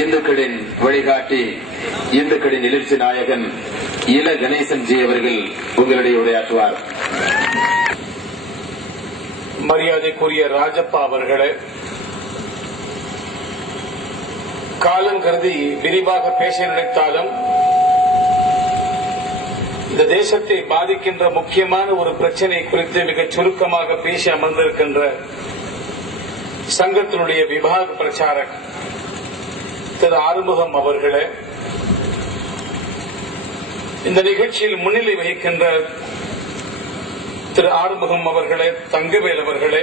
இந்துக்களின் வழிகாட்டி, இந்துக்களின் எழுச்சி நாயகன் இல கணேசன் ஜி அவர்கள் உங்களுடைய உரையாற்றுவார். மரியாதைக்குரிய ராஜப்பா அவர்களே, காலம் கருதி விரிவாக பேச நினைத்தாலும் இந்த தேசத்தை பாதிக்கின்ற முக்கியமான ஒரு பிரச்சனை குறித்து மிகச் சுருக்கமாக பேசி அமர்ந்திருக்கின்ற சங்கத்தினுடைய விபாக பிரச்சாரக் திரு ஆறுமுகம் அவர்களே, இந்த நிகழ்ச்சியில் முன்னிலை வகிக்கின்ற திரு ஆறுமுகம் அவர்களே, தங்கவேல் அவர்களே,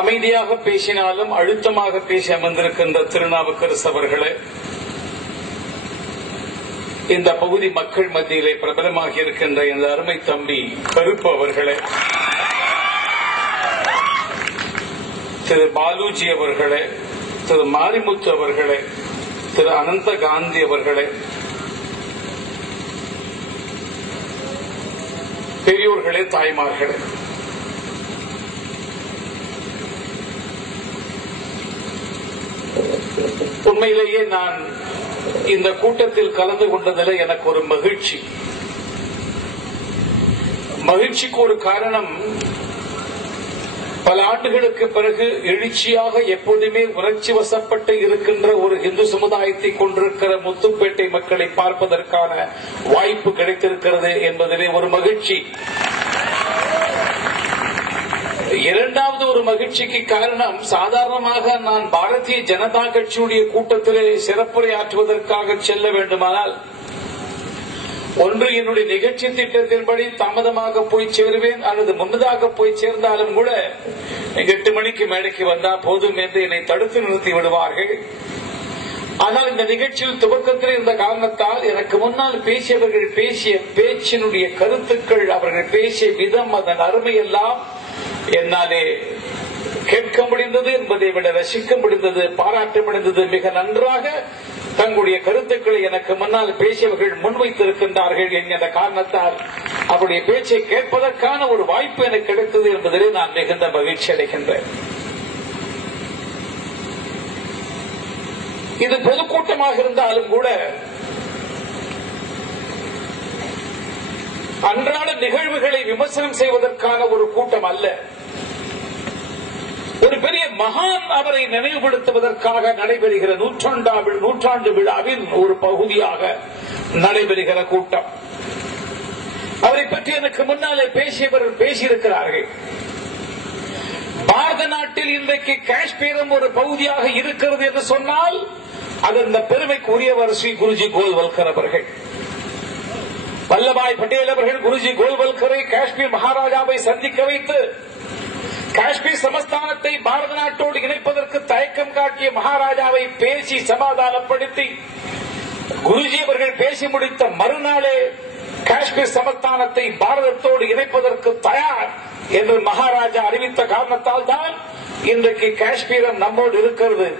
அமைதியாக பேசினாலும் அழுத்தமாக பேசி அமர்ந்திருக்கின்ற திருநாவுக்கரசு அவர்களே, இந்த பகுதி மக்கள் மத்தியிலே பிரபலமாக இருக்கின்ற இந்த அருமை தம்பி கருப்பு அவர்களே, திரு பாலுஜி அவர்களே, திரு மாரிமுத்து அவர்களே, திரு அனந்த காந்தி அவர்களே, பெரியோர்களே, தாய்மார்களே, உண்மையிலேயே நான் இந்த கூட்டத்தில் கலந்து கொண்டதில் எனக்கு ஒரு மகிழ்ச்சிக்கு ஒரு காரணம், பல ஆண்டுகளுக்கு பிறகு எழுச்சியாக எப்போதுமே உணர்ச்சி வசப்பட்டு இருக்கின்ற ஒரு இந்து சமுதாயத்தை கொண்டிருக்கிற முத்துப்பேட்டை மக்களை பார்ப்பதற்கான வாய்ப்பு கிடைத்திருக்கிறது என்பதிலே ஒரு மகிழ்ச்சி. இரண்டாவது ஒரு மகிழ்ச்சிக்கு காரணம், சாதாரணமாக நான் பாரதிய ஜனதா கட்சியுடைய கூட்டத்திலே சிறப்புரையாற்றுவதற்காக செல்ல வேண்டுமானால் ஒன்று என்னுடைய நிகழ்ச்சி திட்டத்தின்படி தாமதமாக போய் சேருவேன், அல்லது முன்னதாக போய் சேர்ந்தாலும் கூட 8 மணிக்கு மேடைக்கு வந்தா போதும் என்று என்னை தடுத்து நிறுத்தி விடுவார்கள். ஆனால் இந்த நிகழ்ச்சியில் துவக்கத்தில் இருந்த காரணத்தால் எனக்கு முன்னால் பேசியவர்கள் பேசிய பேச்சினுடைய கருத்துக்கள், அவர்கள் பேசிய விதம், அதன் அருமையெல்லாம் என்னாலே கேட்க முடிந்தது என்பதை விட ரசிக்க முடிந்தது, பாராட்ட முடிந்தது. மிக நன்றாக தங்களுடைய கருத்துக்களை எனக்கு முன்னால் பேசியவர்கள் முன்வைத்திருக்கின்றார்கள் என்கிற காரணத்தால் அவருடைய பேச்சை கேட்பதற்கான ஒரு வாய்ப்பு எனக்கு கிடைத்தது என்பதிலே நான் மிகுந்த மகிழ்ச்சி அடைகின்றேன். இது பொதுக்கூட்டமாக இருந்தாலும் கூட அன்றாட நிகழ்வுகளை விமர்சனம் செய்வதற்கான ஒரு கூட்டம் அல்ல. ஒரு பெரிய மகான் அவரை நினைவுபடுத்துவதற்காக நடைபெறுகிற நூற்றாண்டு விழாவின் ஒரு பகுதியாக நடைபெறுகிற கூட்டம். அவரை பற்றி எனக்கு முன்னாலே பேசியவர்கள் பேசியிருக்கிறார்கள். பாரத நாட்டில் இன்றைக்கு காஷ்மீரம் ஒரு பகுதியாக இருக்கிறது என்று சொன்னால் அது இந்த பெருமைக்குரியவர் ஸ்ரீ குருஜி கோல்வல்கர் அவர்கள். வல்லபாய் பட்டேல் அவர்கள் குருஜி கோல்வல்கரை காஷ்மீர் மகாராஜாவை சந்திக்க வைத்து காஷ்மீர் சமஸ்தானத்தை பாரத நாட்டோடு இணைப்பதற்கு தயக்கம் காட்டிய மகாராஜாவை பேசி சமாதானப்படுத்தி குருஜி அவர்கள் பேசி முடித்த மறுநாளே காஷ்மீர் சமஸ்தானத்தை பாரதத்தோடு இணைப்பதற்கு தயார் என்று மகாராஜா அறிவித்த காரணத்தால் தான் இன்றைக்கு காஷ்மீரம் நம்மோடு இருக்கிறது.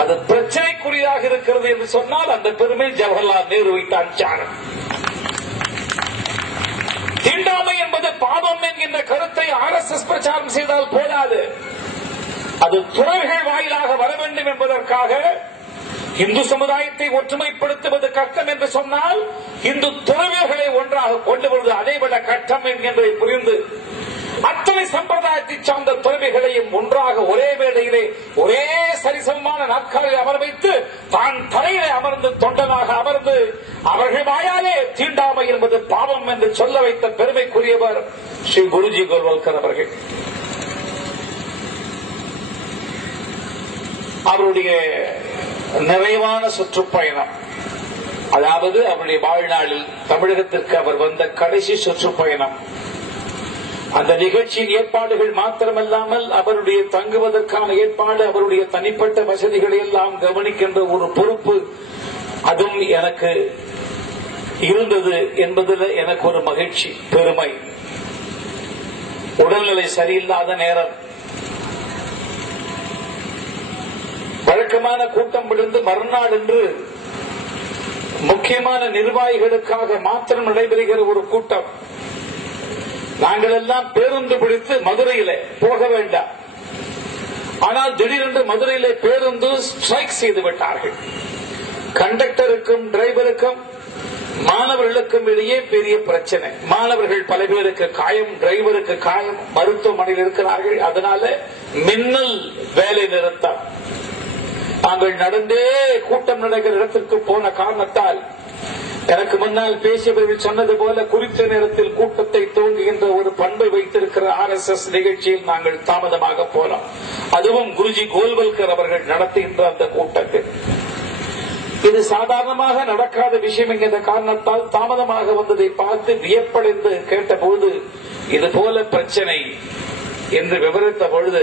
அது பிரச்சனைக்குரியதாக இருக்கிறது என்று சொன்னால் அந்த பெருமை ஜவஹர்லால் நேருவை தான் சாரும். தீண்டாமை என்பது பாவம் என்கின்ற கருத்தை RSS பிரச்சாரம் செய்தால் போதாது, அது துறவிகள் வாயிலாக வர வேண்டும் என்பதற்காக இந்து சமுதாயத்தை ஒற்றுமைப்படுத்துவது கஷ்டம் என்று சொன்னால் இந்து துறவிகளை ஒன்றாக கொண்டு வருவது அதைவிட கஷ்டம் என்கின்றதை புரிந்து அத்தனை சம்பிரதாயத்தை சார்ந்த துறவிகளையும் ஒன்றாக ஒரே வேளையிலே ஒரே சரிசமமான நாட்காலில் அமர வைத்து தான் தலையிலே அமர்ந்து தொண்டனாக அமர்ந்து அவர்கள் வாயாலே தீண்டாமை என்பது பாவம் என்று சொல்ல வைத்த பெருமைக்குரியவர் ஸ்ரீ குருஜி கோல்வல்கர் அவர்கள். அவருடைய நிறைவான சுற்றுப்பயணம், அதாவது அவருடைய வாழ்நாளில் தமிழகத்திற்கு அவர் வந்த கடைசி சுற்றுப்பயணம், அந்த நிகழ்ச்சியின் ஏற்பாடுகள் மாத்திரமல்லாமல் அவருடைய தங்குவதற்கான ஏற்பாடு, அவருடைய தனிப்பட்ட வசதிகளை எல்லாம் கவனிக்கின்ற ஒரு பொறுப்பு அதுவும் எனக்கு இருந்தது என்பதில் எனக்கு ஒரு மகிழ்ச்சி, பெருமை. உடல்நிலை சரியில்லாத நேரம், வழக்கமான கூட்டம் விழுந்து மறுநாள் என்று முக்கியமான நிர்வாகிகளுக்காக மாத்திரம் நடைபெறுகிற ஒரு கூட்டம். நாங்கள் எல்லாம் பேருந்து பிடித்து மதுரையில போக வேண்டாம், ஆனால் திடீரென்று மதுரையிலே பேருந்து ஸ்ட்ரைக் செய்து விட்டார்கள். கண்டக்டருக்கும் டிரைவருக்கும் மாணவர்களுக்கும் இடையே பெரிய பிரச்சனை. மாணவர்கள் பல பேருக்கு காயம், டிரைவருக்கு காயம், மருத்துவமனையில் இருக்கிறார்கள். அதனால மின்னல் வேலை நிறுத்தம். நாங்கள் நடந்தே கூட்டம் நடக்கிற இடத்திற்கு போன காரணத்தால் எனக்கு முன்னால் பேசியவர்கள் சொன்னது போல குறித்த நேரத்தில் கூட்டத்தை துவங்குகின்ற ஒரு பண்பை வைத்திருக்கிற RSS நிகழ்ச்சியில் நாங்கள் தாமதமாக போனோம். அதுவும் குருஜி கோல்வல்கர் அவர்கள் நடத்துகின்ற அந்த கூட்டத்தில். இது சாதாரணமாக நடக்காத விஷயம் என்கிற காரணத்தால் தாமதமாக வந்ததை பார்த்து வியப்படைந்து கேட்டபோது இது போல பிரச்சனை என்று விவரித்த பொழுது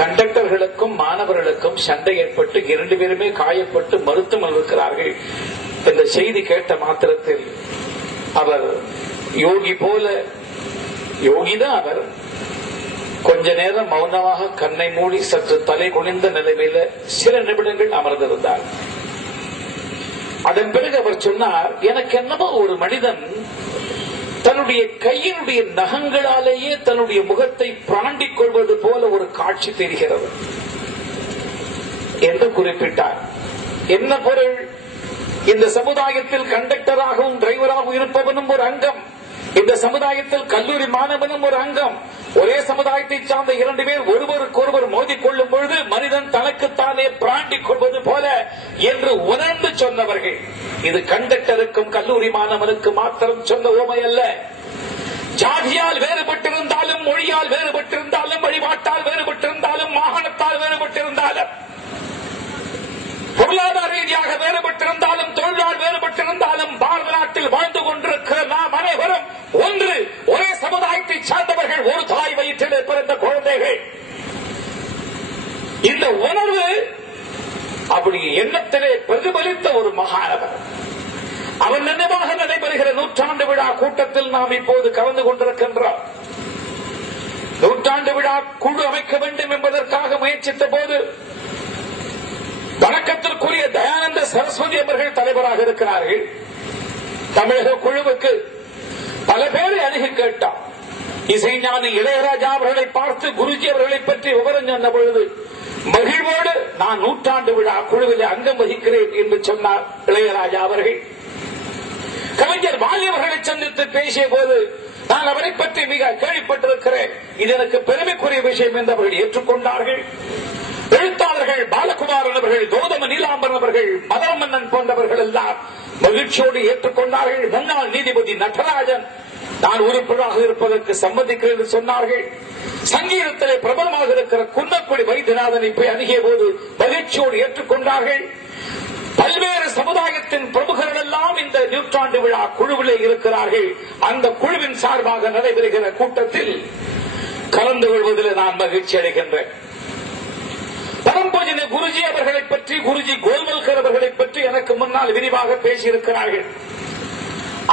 கண்டக்டர்களுக்கும் மாணவர்களுக்கும் சண்டை ஏற்பட்டு 2 பேருமே காயப்பட்டு மருத்துவமனையில் இருக்கிறார்கள். இந்த செய்தி கேட்ட மாத்திரத்தில் அவர் யோகிதான் அவர் கொஞ்ச நேரம் மௌனமாக கண்ணை மூடி சற்று தலை குனிந்த நிலைமையில சில நிமிடங்கள் அமர்ந்திருந்தார். அதன் பிறகு அவர் சொன்னார், எனக்கு என்னமோ ஒரு மனிதன் தன்னுடைய கையினுடைய நகங்களாலேயே தன்னுடைய முகத்தை பிராண்டிக் கொள்வது போல ஒரு காட்சி தெரிகிறது என்று குறிப்பிட்டார். என்ன பொருள்? இந்த சமுதாயத்தில் கண்டக்டராகவும் டிரைவராகவும் இருப்பவனும் ஒரு அங்கம், இந்த சமுதாயத்தில் கல்லூரி மாணவனும் ஒரு அங்கம். ஒரே சமுதாயத்தை சார்ந்த 2 பேர் ஒருவருக்கொருவர் மோதிக்கொள்ளும் பொழுது மனிதன் தனக்குத்தானே பிராண்டிக் கொள்வது போல என்று உணர்ந்து சொன்னவர்கள். இது கண்டக்டருக்கும் கல்லூரி மாணவனுக்கு மாத்திரம் சொன்ன உவமை அல்ல. ஜாதியால் வேறுபட்டிருந்தாலும், மொழியால் வேறுபட்டிருந்தாலும், வழிபாட்டால் வேறுபட்டிருந்தாலும், மாகாணத்தால் வேறுபட்டிருந்தாலும், பொருளாதார ரீதியாக வேறுபட்டிருந்தாலும், தொழிலால் வேறுபட்டிருந்தாலும், பாரத நாட்டில் வாழ்ந்து கொண்டிருக்கிற நாம் அனைவரும் ஒன்று, ஒரே சமுதாயத்தை சார்ந்தவர்கள், ஒரு தாய் வயிற்றிலே பிறந்த குழந்தைகள். இந்த உணர்வு அப்படி எண்ணத்திலே பிரதிபலித்த ஒரு மகானவர். அவர் நினைவாக நடைபெறுகிற 100ஆண்டு விழா கூட்டத்தில் நாம் இப்போது கலந்து கொண்டிருக்கின்றோம். 100ஆண்டு விழா குழு அமைக்க வேண்டும் என்பதற்காக முயற்சித்த போது வணக்கத்திற்குரிய தயானந்த சரஸ்வதி அவர்கள் தலைவராக இருக்கிறார்கள். தமிழக குழுவுக்கு பல பேரை அணுகி கேட்டார். இசைஞானி இளையராஜா அவர்களை பார்த்து குருஜி அவர்களை பற்றி விவரம் சொன்ன பொழுது மகிழ்வோடு நான் 100ஆண்டு விழா குழுவில் அங்கம் வகிக்கிறேன் என்று சொன்னார் இளையராஜா அவர்கள். கவிஞர் வாலி அவர்களை சந்தித்து பேசிய போது நான் அவரை பற்றி மிக கேள்விப்பட்டிருக்கிறேன், இது எனக்கு பெருமைக்குரிய விஷயம் என்று அவர்கள் ஏற்றுக்கொண்டார்கள். எழுத்தாளர்கள் பாலகுமாரன் அவர்கள், கௌதம நீலாம்பரன் அவர்கள், மதன் மன்னன் போன்றவர்கள் எல்லாம் மகிழ்ச்சியோடு ஏற்றுக்கொண்டார்கள். முன்னாள் நீதிபதி நடராஜன் நான் உறுப்பினராக இருப்பதற்கு சம்மதிக்கிறேன் என்று சொன்னார்கள். சங்கீதத்திலே பிரபலமாக இருக்கிற குன்னக்குடி வைத்தியநாதனை போய் அணுகிய போது மகிழ்ச்சியோடு ஏற்றுக்கொண்டார்கள். பல்வேறு சமுதாயத்தின் பிரமுகர்கள் எல்லாம் இந்த 100ஆண்டு விழா குழுவிலே இருக்கிறார்கள். அந்த குழுவின் சார்பாக நடைபெறுகிற கூட்டத்தில் கலந்து கொள்வதில் நான் மகிழ்ச்சி அடைகின்றேன். பரம்பொஜின குருஜி அவர்களை பற்றி, குருஜி கோல்வல்கர் அவர்களை பற்றி எனக்கு முன்னால் விரிவாக பேசியிருக்கிறார்கள்.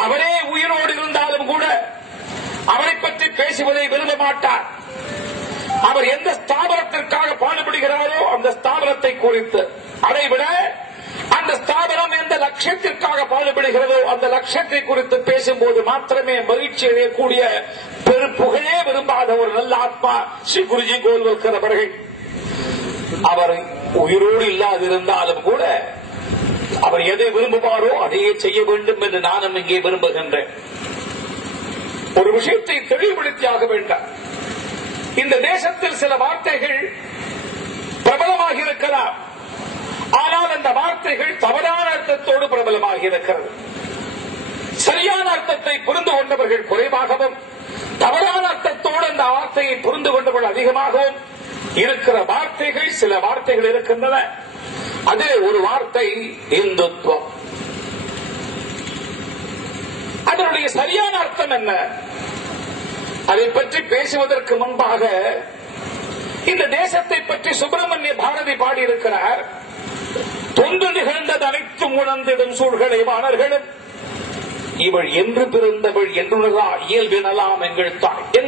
அவரே உயிரோடு இருந்தாலும் கூட அவரை பற்றி பேசுவதை விரும்ப மாட்டார். அவர் எந்த ஸ்தாபனத்திற்காக பாடுபடுகிறாரோ அந்த ஸ்தாபனத்தை குறித்து, அதைவிட அந்த ஸ்தாபனம் எந்த லட்சியத்திற்காக பாடுபடுகிறதோ அந்த லட்சியத்தை குறித்து பேசும்போது மாத்திரமே மகிழ்ச்சி அடையக்கூடிய பெருப்புகழே விரும்பாத ஒரு நல்ல ஆத்மா ஸ்ரீ குருஜி கோல்வல்கர் அவர்கள். அவர் உயிரோடு இல்லாதிருந்தாலும் கூட அவர் எதை விரும்புவாரோ அதையே செய்ய வேண்டும் என்று நானும் இங்கே விரும்புகின்றேன். ஒரு விஷயத்தை தெளிவுபடுத்தியாக வேண்டாம். இந்த தேசத்தில் சில வார்த்தைகள் பிரபலமாக இருக்கலாம், ஆனால் அந்த வார்த்தைகள் தவறான அர்த்தத்தோடு பிரபலமாக இருக்கிறது. சரியான அர்த்தத்தை புரிந்து கொண்டவர்கள் குறைவாகவும், தவறான அர்த்தத்தோடு அந்த வார்த்தையை புரிந்து கொண்டவர்கள் அதிகமாகவும் இருக்கிற வார்த்தைகள், சில வார்த்தைகள் இருக்கின்றன. அது ஒரு வார்த்தை இந்துத்துவம். அதனுடைய சரியான அர்த்தம் என்ன? அதை பற்றி பேசுவதற்கு முன்பாக இந்த தேசத்தை பற்றி சுப்பிரமணிய பாரதி பாடியிருக்கிறார். தொன்று நிகழ்ந்தது அனைத்தும் உணர்ந்திடும் சூழ்களை வாணர்களும் இவள் என்று பிறந்தவள் என்றுணரா இயல்பினலாம் எங்கள் தாய்.